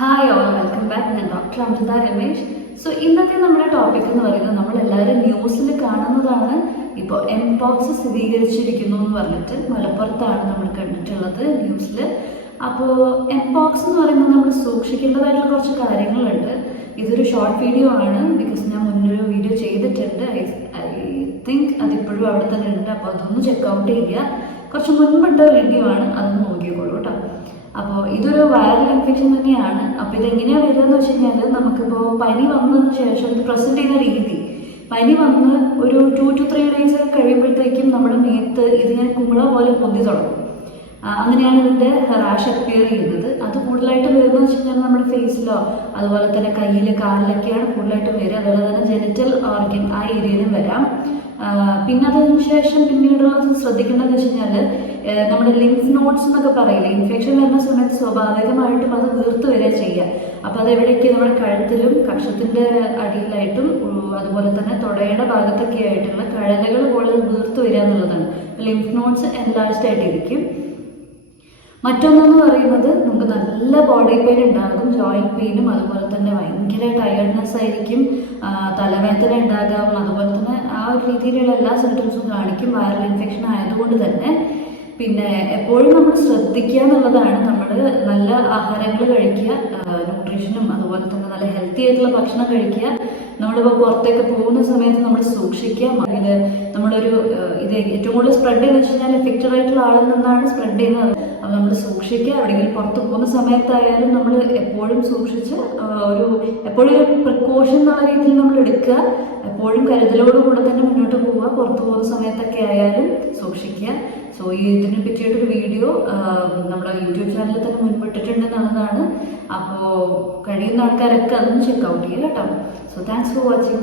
Hi all welcome back ഞാൻ doctor Amrita Ramesh. So ഇന്നത്തെ നമ്മുടെ ടോപ്പിക് എന്ന് പറയുന്നത് നമ്മൾ എല്ലാവരും ന്യൂസിൽ കാണുന്നതാണ്. ഇപ്പോൾ എംപോക്സ് സ്ഥിരീകരിച്ചിരിക്കുന്നു എന്ന് പറഞ്ഞിട്ട് മലപ്പുറത്താണ് നമ്മൾ കണ്ടിട്ടുള്ളത് ന്യൂസിൽ അപ്പോൾ എംപോക്സ് എന്ന് പറയുമ്പോൾ നമ്മൾ സൂക്ഷിക്കേണ്ടതായിട്ടുള്ള കുറച്ച് കാര്യങ്ങളുണ്ട്. ഇതൊരു ഷോർട്ട് വീഡിയോ ആണ്. ബിക്കോസ് ഞാൻ മുന്നൊരു വീഡിയോ ചെയ്തിട്ടുണ്ട്. ഐ തിങ്ക് അതിപ്പോഴും അവിടെ തന്നെ ഉണ്ട്. അപ്പോൾ അതൊന്ന് ചെക്കൗട്ട് ചെയ്യുക. കുറച്ച് മുൻപിട്ട വീഡിയോ ആണ്. അതൊന്ന് നോക്കിക്കോളൂ കേട്ടോ. അപ്പോൾ ഇതൊരു വൈറൽ ഇൻഫെക്ഷൻ തന്നെയാണ്. അപ്പോൾ ഇതെങ്ങനെയാണ് വരുന്നത് എന്ന് വെച്ച് കഴിഞ്ഞാൽ നമുക്കിപ്പോൾ പനി വന്നതിന് ശേഷം പ്രസന്റ് ചെയ്യുന്ന രീതി. പനി വന്ന് ഒരു ടു ടു ത്രീ ഡേയ്സ് കഴിയുമ്പോഴത്തേക്കും നമ്മുടെ മേത്ത് ഇതിങ്ങനെ കുമിള പോലെ പൊന്തി തുടങ്ങും. അങ്ങനെയാണ് ഇതിന്റെ റാഷ് അപ്പിയർ ചെയ്യുന്നത്. അത് കൂടുതലായിട്ട് വരുന്നത് വെച്ച് കഴിഞ്ഞാൽ നമ്മുടെ ഫേസിലോ അതുപോലെ തന്നെ കയ്യിൽ കാലിലൊക്കെയാണ് കൂടുതലായിട്ട് വരിക. അതുപോലെ തന്നെ ജെനിറ്റൽ ഓർഗൻ ആ ഏരിയയിലും വരാം. പിന്നെ അതിന് ശേഷം പിന്നീടുള്ള ശ്രദ്ധിക്കേണ്ടതെന്ന് വെച്ച് കഴിഞ്ഞാൽ നമ്മുടെ ലിംഫ് നോട്ട്സ് എന്നൊക്കെ പറയില്ലേ ഇൻഫെക്ഷൻ വരുന്ന സമയത്ത് സ്വാഭാവികമായിട്ടും അത് വീർത്ത് വരിക ചെയ്യുക അപ്പോൾ അത് എവിടേക്ക് നമ്മുടെ കഴുത്തിലും കക്ഷത്തിന്റെ അടിയിലായിട്ടും അതുപോലെ തന്നെ തുടയുടെ ഭാഗത്തൊക്കെ ആയിട്ടുള്ള കഴലകൾ പോലെ വീർത്ത് വരിക എന്നുള്ളതാണ്. ലിംഫ് നോട്ട്സ് എൻലാർജ്ഡ് ആയിട്ടിരിക്കും. മറ്റൊന്നെന്ന് പറയുന്നത് നമുക്ക് നല്ല ബോഡി പെയിൻ ഉണ്ടാകും ജോയിന്റ് പെയിനും അതുപോലെ തന്നെ ഭയങ്കര ടയർഡ്നെസ് ആയിരിക്കും തലവേദന ഉണ്ടാകാം അതുപോലെ തന്നെ ഒരു രീതിയിലുള്ള എല്ലാ സിംറ്റംസും കാണിക്കും വൈറൽ ഇൻഫെക്ഷൻ ആയതുകൊണ്ട് തന്നെ. പിന്നെ എപ്പോഴും നമ്മൾ ശ്രദ്ധിക്കുക എന്നുള്ളതാണ് നമ്മൾ നല്ല ആഹാരങ്ങൾ കഴിക്കുക ന്യൂട്രീഷനും അതുപോലെ തന്നെ നല്ല ഹെൽത്തി ആയിട്ടുള്ള ഭക്ഷണം കഴിക്കുക. നമ്മളിപ്പോൾ പുറത്തേക്ക് പോകുന്ന സമയത്ത് നമ്മൾ സൂക്ഷിക്കുക. ഇത് നമ്മളൊരു ഇത് ഏറ്റവും കൂടുതൽ സ്പ്രെഡ് ചെയ്യുന്നത് വെച്ച് കഴിഞ്ഞാൽ എഫക്റ്റഡ് ആയിട്ടുള്ള ആളിൽ നിന്നാണ് സ്പ്രെഡ് ചെയ്യുന്നത്. അപ്പോൾ നമ്മൾ സൂക്ഷിക്കുക. എവിടെയെങ്കിലും പുറത്ത് പോകുന്ന സമയത്തായാലും നമ്മൾ എപ്പോഴും സൂക്ഷിച്ച് ഒരു എപ്പോഴും ഒരു പ്രിക്കോഷൻ എന്നുള്ള രീതിയിൽ നമ്മൾ എടുക്കുക. എപ്പോഴും കരുതലോടുകൂടെ തന്നെ മുന്നോട്ട് പോവുക. പുറത്ത് പോകുന്ന സമയത്തൊക്കെ ആയാലും സൂക്ഷിക്കുക. സോ ഈ ഇതിനെ പറ്റിയിട്ടൊരു വീഡിയോ നമ്മുടെ യൂട്യൂബ് ചാനലിൽ തന്നെ മുൻപിട്ടിട്ടുണ്ടെന്നുള്ളതാണ് അപ്പോൾ കഴിയുന്ന ആൾക്കാരൊക്കെ അതൊന്ന് ചെക്ക് ഔട്ട് ചെയ്യുക കേട്ടോ. So thanks for watching